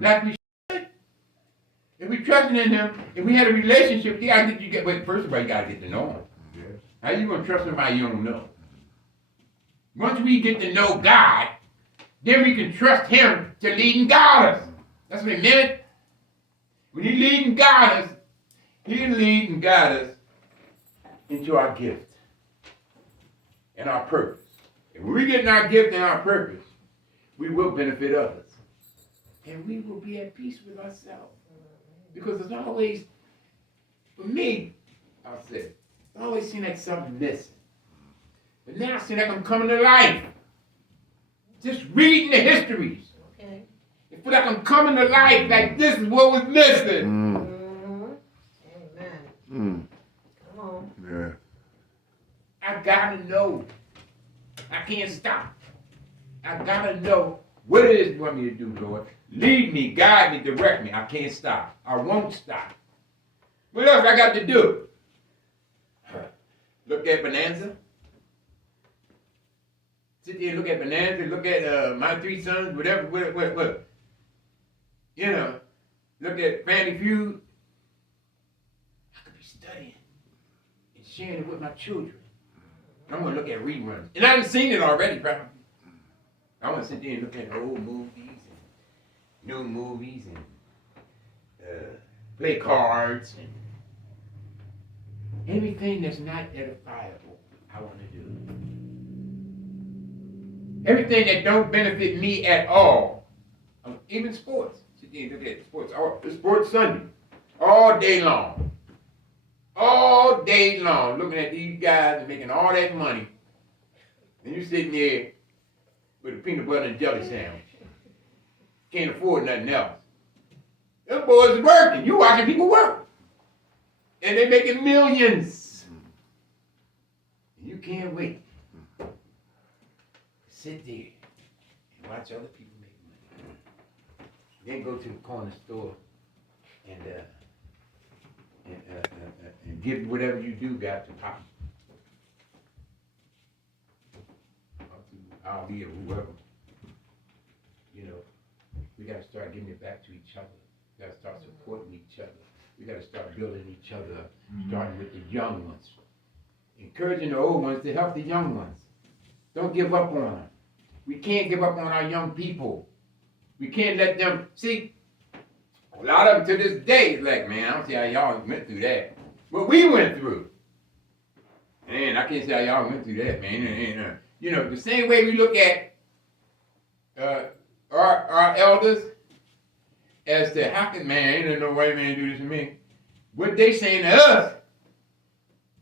like we should. If we trusting in him, if we had a relationship, yeah, I think you get, but first of all, you got to get to know him. Yes. How you going to trust somebody you don't know? Once we get to know God, then we can trust him to lead and guide us. That's what it meant. When he lead and guide us, he'll lead and guide us into our gift and our purpose. And when we get in our gift and our purpose, we will benefit others. And we will be at peace with ourselves. Because it's always, for me, I'll say, it always seems like something missing. But now it seems like I'm coming to life. Just reading the histories. Okay. It feels like I'm coming to life, like this is what was missing. Mm-hmm. Amen. Come on. Yeah. I gotta know. I can't stop. I gotta know what it is you want me to do, Lord. Lead me, guide me, direct me. I can't stop. I won't stop. What else I got to do? Look at Bonanza. Sit there and look at Bonanza. Look at My Three Sons, whatever. What. You know, look at Family Feud. I could be studying and sharing it with my children. I'm going to look at reruns. And I haven't seen it already, probably. I want to sit there and look at old movies and new movies and play cards and everything that's not edifiable, I want to do. Everything that don't benefit me at all, even sports. Sit there and look at sports. Sports Sunday, all day long. All day long, looking at these guys and making all that money. And you sitting there with a peanut butter and jelly sandwich. Can't afford nothing else. Them boys is working. You watching people work. And they're making millions. And you can't wait. Sit there and watch other people make money. Then go to the corner store and give whatever you do got to pop. I'll be or whoever. You know, we got to start giving it back to each other. We got to start supporting each other. We got to start building each other up, starting with the young ones. Encouraging the old ones to help the young ones. Don't give up on them. We can't give up on our young people. We can't let them, see, a lot of them to this day is like, man, I don't see how y'all went through that. What we went through. Man, I can't see how y'all went through that, man. You know, the same way we look at our elders as to how can man, ain't no white man do this to me. What they saying to us,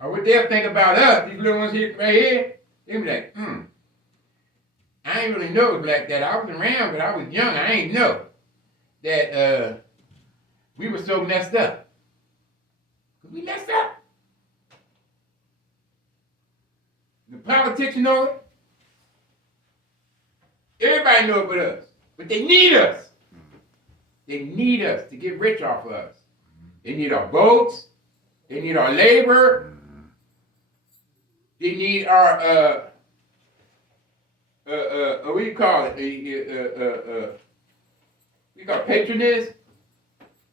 or what they'll think about us, these little ones here right here, they'll be like, I ain't really know it was like that. I was around, but I was young. I ain't know that we were so messed up. We messed up. The politics know it. Everybody know it but us. But they need us. They need us to get rich off of us. They need our votes. They need our labor. They need our, what do you call it? We call it patronage.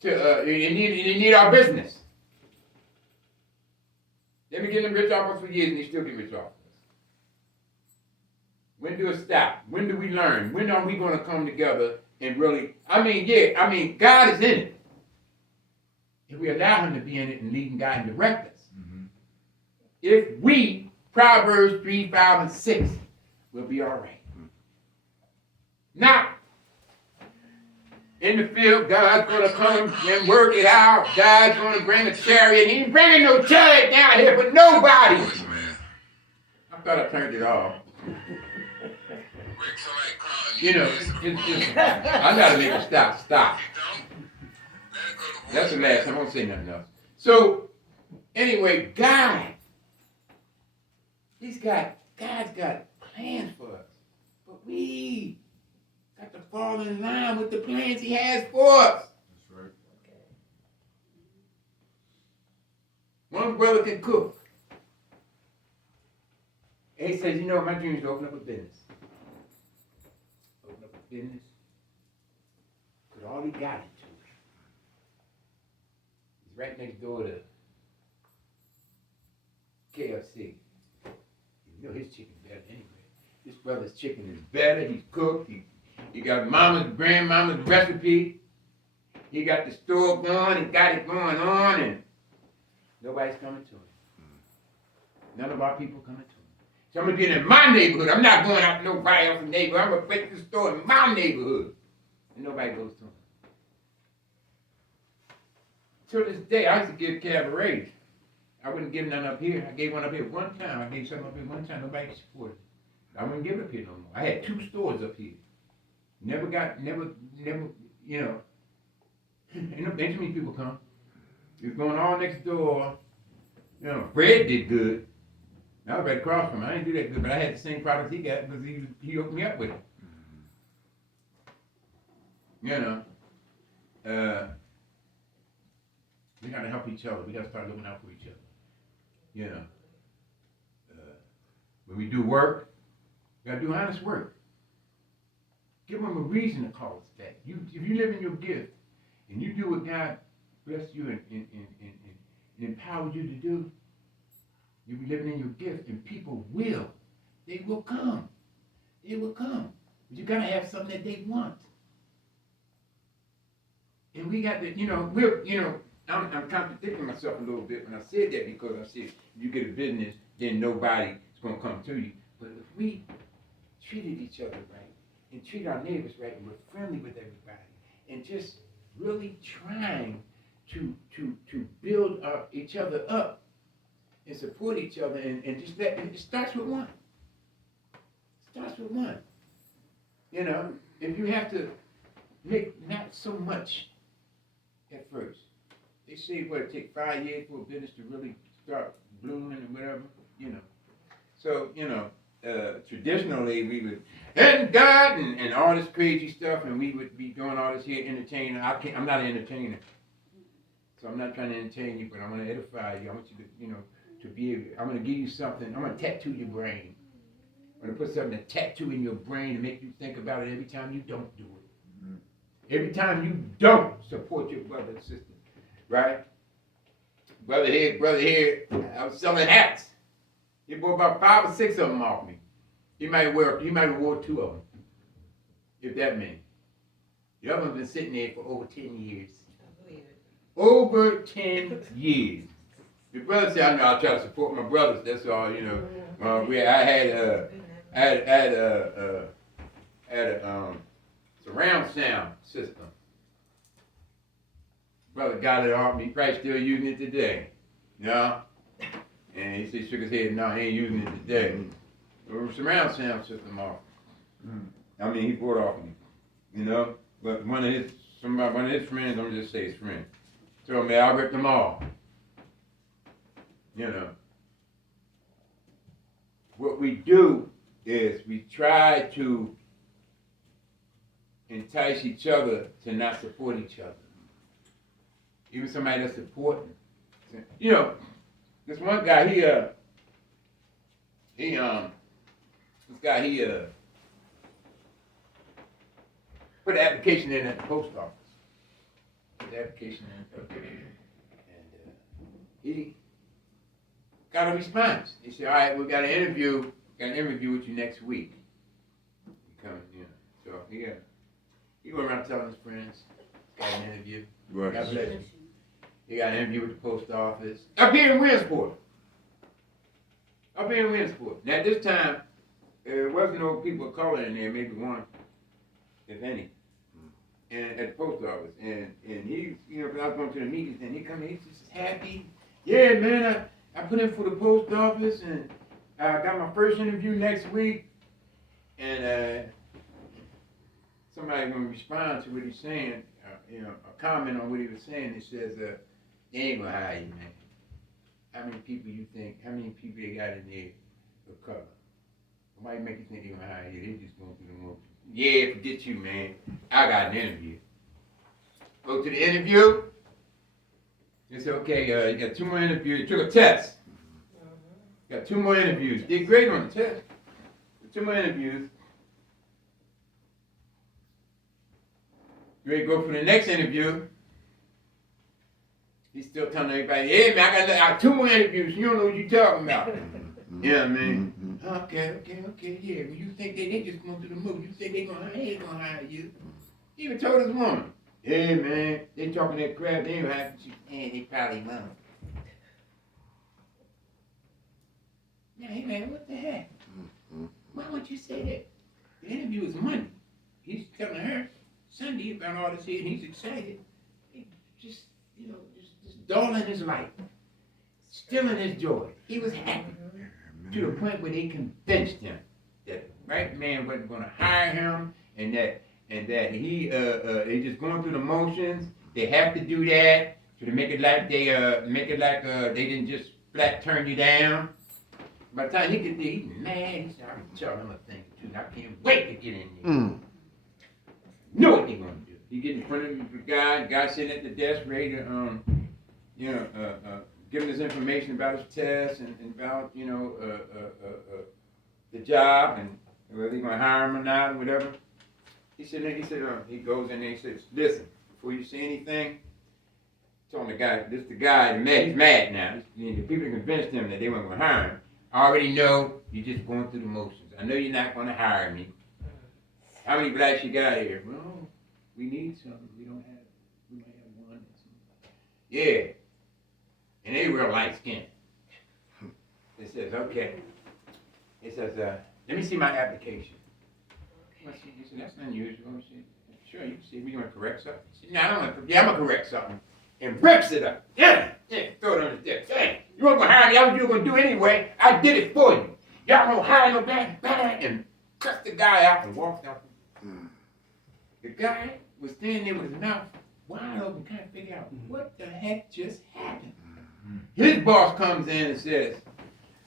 They need our business. They've been getting rich off us for years and they still get rich off us. When do it stop? When do we learn? When are we going to come together and really, God is in it. If we allow him to be in it and lead and guide and direct us. Mm-hmm. If we, Proverbs 3, 5, and 6, we'll be all right. Mm-hmm. Now, in the field, God's going to come and work it out. God's going to bring a chariot. He ain't bringing no chariot down here for nobody. I thought I turned it off. You know, I got to make it stop. That's the last time. I won't say nothing else. So, anyway, God's got plans for us. But we got to fall in line with the plans he has for us. That's right. Okay. One brother can cook. And he says, my dream is to open up a business. Open up a business. Put all he got into it. He's right next door to KFC. You know his chicken's better anyway. This brother's chicken is better. He's cooked. He got mama's, grandmama's recipe. He got the store going. He got it going on, and nobody's coming to him. None of our people coming to him. So I'm gonna get in my neighborhood. I'm not going out to nobody else's neighborhood. I'm gonna put the store in my neighborhood, and nobody goes to him. To this day, I used to give cabarets. I wouldn't give none up here. I gave one up here one time. I gave something up here one time. Nobody supported it. I wouldn't give it up here no more. I had 2 stores up here. Never, you know. Ain't too many people come. It was going all next door. You know, Fred did good. I was right across from him. I didn't do that good, but I had the same products he got because he hooked me up with it. You know, we got to help each other. We got to start looking out for each other. You know, when we do work, we got to do honest work. Give them a reason to call us back. If you live in your gift and you do what God blessed you and empowered you to do, you'll be living in your gift, and people will. They will come. They will come. But you got to have something that they want. And we got to, I'm contradicting myself a little bit when I said that, because I said, if you get a business, then nobody's going to come to you. But if we treated each other right, and treat our neighbors right, and we're friendly with everybody, and just really trying to build each other up and support each other, and just let it starts with one. It starts with one. You know, if you have to make not so much at first. They say it takes 5 years for a business to really start blooming and whatever, you know. So, traditionally we would, and God and all this crazy stuff, and we would be doing all this here entertaining. I'm not an entertainer. So I'm not trying to entertain you, but I'm going to edify you. I want you to, to be able, I'm going to give you something. I'm going to tattoo your brain. I'm going to put something to tattoo in your brain to make you think about it every time you don't do it. Mm-hmm. Every time you don't support your brother and sister, right? Brother here, I was selling hats. He bought about 5 or 6 of them off me. He might have wore 2 of them, if that means. The other one's been sitting there for over 10 years. I believe it. Over 10 years. Your brother said, I know I'll try to support my brothers. That's all, I had a surround sound system. Brother got it off me. He probably still using it today. No? And he said, shook his head, no, he ain't using it today. Surround sound system off. I mean, he bought off me, But one of his friends, I'm just say his friend, told me I ripped them all. What we do is we try to entice each other to not support each other. Even somebody that's supporting. This one guy, put an application in at the post office. Put the application in, and he got a response. He said, all right, we got an interview with you next week. You coming, So he went around telling his friends, got an interview. Right. God bless you. He got an interview with the post office. Up here in Williamsport. Now at this time, there wasn't no people of color in there, maybe one, if any. And at the post office. And he, I was going to the meetings, and he come in, he's just happy. Yeah, man, I put in for the post office, and I got my first interview next week. And somebody going to respond to what he's saying, a comment on what he was saying. It says, they ain't going to hire you, man. How many people they got in there of color? Why make you think they're going to hire you? They just going through the motion. Yeah, forget you, man. I got an interview. Go to the interview. They said, okay, you got 2 more interviews. You took a test. Got 2 more interviews. Did great on the test. 2 more interviews. You ready to go for the next interview? He's still telling everybody, hey man, I got 2 more interviews. You don't know what you're talking about. Yeah, man. Okay, yeah. Well, you think they just going through the move. You think they ain't gonna hire you. He even told his woman, hey man, they talking that crap, they ain't hire you. Man, they probably won't. Yeah, hey man, what the heck? Why would you say that? The interview was Monday. He's telling her Sunday about all this here, and he's excited. He just, just dulling his life, stealing his joy. He was happy to the point where they convinced him that the right man wasn't going to hire him, and that he they just going through the motions. They have to do that to make it like they didn't just flat turn you down. By the time he get there, he's mad. He said, I'm telling him a thing too. I can't wait to get in there. Know what they're gonna do. He get in front of the guy sitting at the desk ready to give him his information about his test and about the job and whether he's gonna hire him or not or whatever. He goes in there, he says, listen, before you say anything, told the guy, he's mad now. The people that convinced him that they weren't gonna hire him, I already know you're just going through the motions. I know you're not gonna hire me. How many blacks you got here? Well, we need some. We might have one. Yeah. And they real light skinned. It says, okay. It says, let me see my application. He said, that's unusual. I said, sure, you can see. We gonna correct something? He said, no, I'm gonna correct something. And rips it up. Yeah, throw it on his desk. Hey, you weren't gonna hire me. That's what you were gonna do anyway. I did it for you. Y'all don't hire no bad, and cussed the guy out and walked out. The guy was standing there with his mouth wide open, trying to figure out what the heck just happened. His boss comes in and says,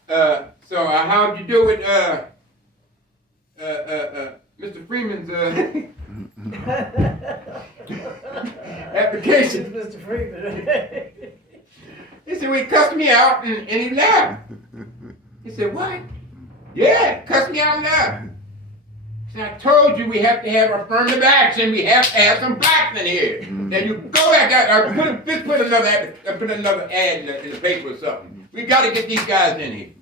so how'd you do with Mr. Freeman's application? Mr. Freeman. He said, well, he cussed me out and he left. He said, what? Yeah, cussed me out and left. He said, I told you we have to have affirmative action. We have to have some blacks in here. Now you go back out, put another ad in the paper or something. We got to get these guys in here.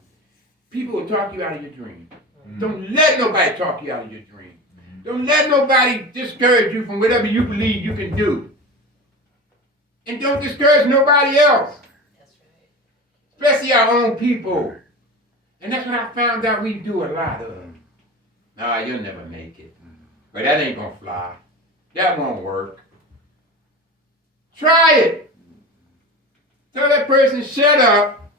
People will talk you out of your dream. Don't let nobody talk you out of your dream. Don't let nobody discourage you from whatever you believe you can do. And don't discourage nobody else. That's right. Especially our own people. And that's what I found out we do a lot of. No, you'll never make it. But that ain't gonna fly. That won't work. Try it. Tell that person, shut up.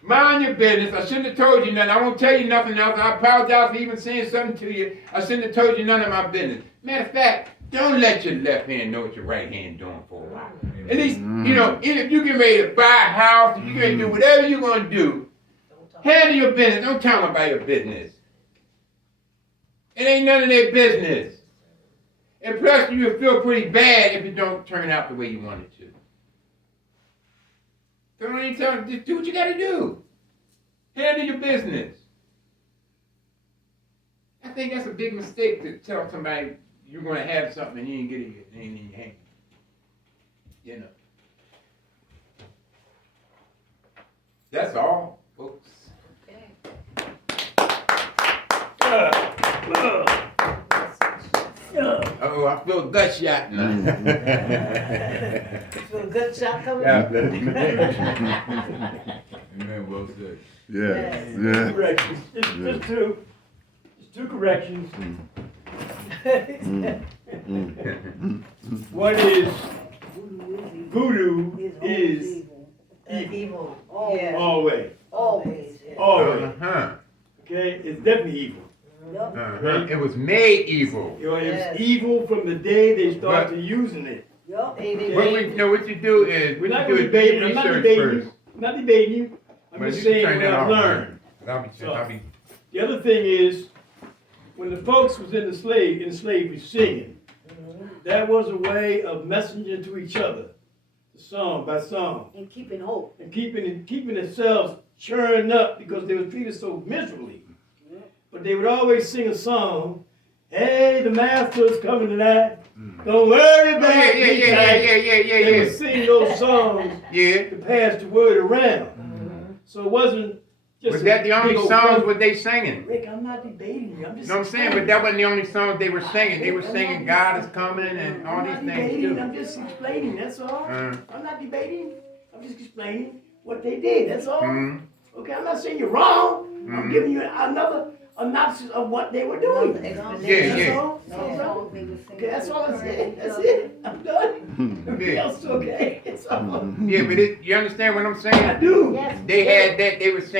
Mind your business. I shouldn't have told you nothing. I won't tell you nothing else. I apologize for even saying something to you. I shouldn't have told you none of my business. Matter of fact, don't let your left hand know what your right hand doing for a while. At least, if you get ready to buy a house, if you get ready to do whatever you're going to do, handle your business. Don't tell them about your business. It ain't none of their business. And plus, you'll feel pretty bad if it don't turn out the way you want it to. So don't even tell them, just do what you got to do. Handle your business. I think that's a big mistake to tell somebody you're going to have something and you ain't get it yet. It ain't in your hand. That's all, folks. Okay. Oh, I feel gut shot now. You feel a good shot coming? Yeah. Amen, well said. Yeah. Yes. Yeah. Corrections. Just two corrections. One is voodoo is Evil. always. Always. Yeah. Always. Uh-huh. Okay? It's definitely evil. Uh-huh. It was made evil. You know, Yes. it's evil from the day they started using it. What you do is, We're not do going to is do debate. your I'm not research debating first. you. I'm not debating you. I'm Well, just you saying turn what that I've off, learned. I'll be The other thing is, when the folks was in slavery singing, that was a way of messaging to each other, song by song, And keeping hope. and keeping themselves churned up because they were treated so miserably. But they would always sing a song, Hey, the master's coming tonight. Don't worry about Yeah, it. yeah. They would sing those songs Yeah. to pass the word around. So it wasn't just. Was that the only big old songs fun- were they singing? Rick, I'm not debating you. I'm You just. know what I'm saying? But that wasn't the only songs they were singing. They were singing God is coming and all I'm these not things debating. too. I'm just explaining. That's all. Uh. I'm not debating. I'm just explaining what they did. That's all. Mhm. Okay, I'm not saying you're wrong. I'm Mhm. giving you another synopsis of what they were doing. Another That's Yeah. all. Yeah. Okay, that's all I said. That's it. I'm done. Everything Yeah. else is okay. It's all. Yeah, but you understand what I'm I saying? do. Yes. They had that. They were saying.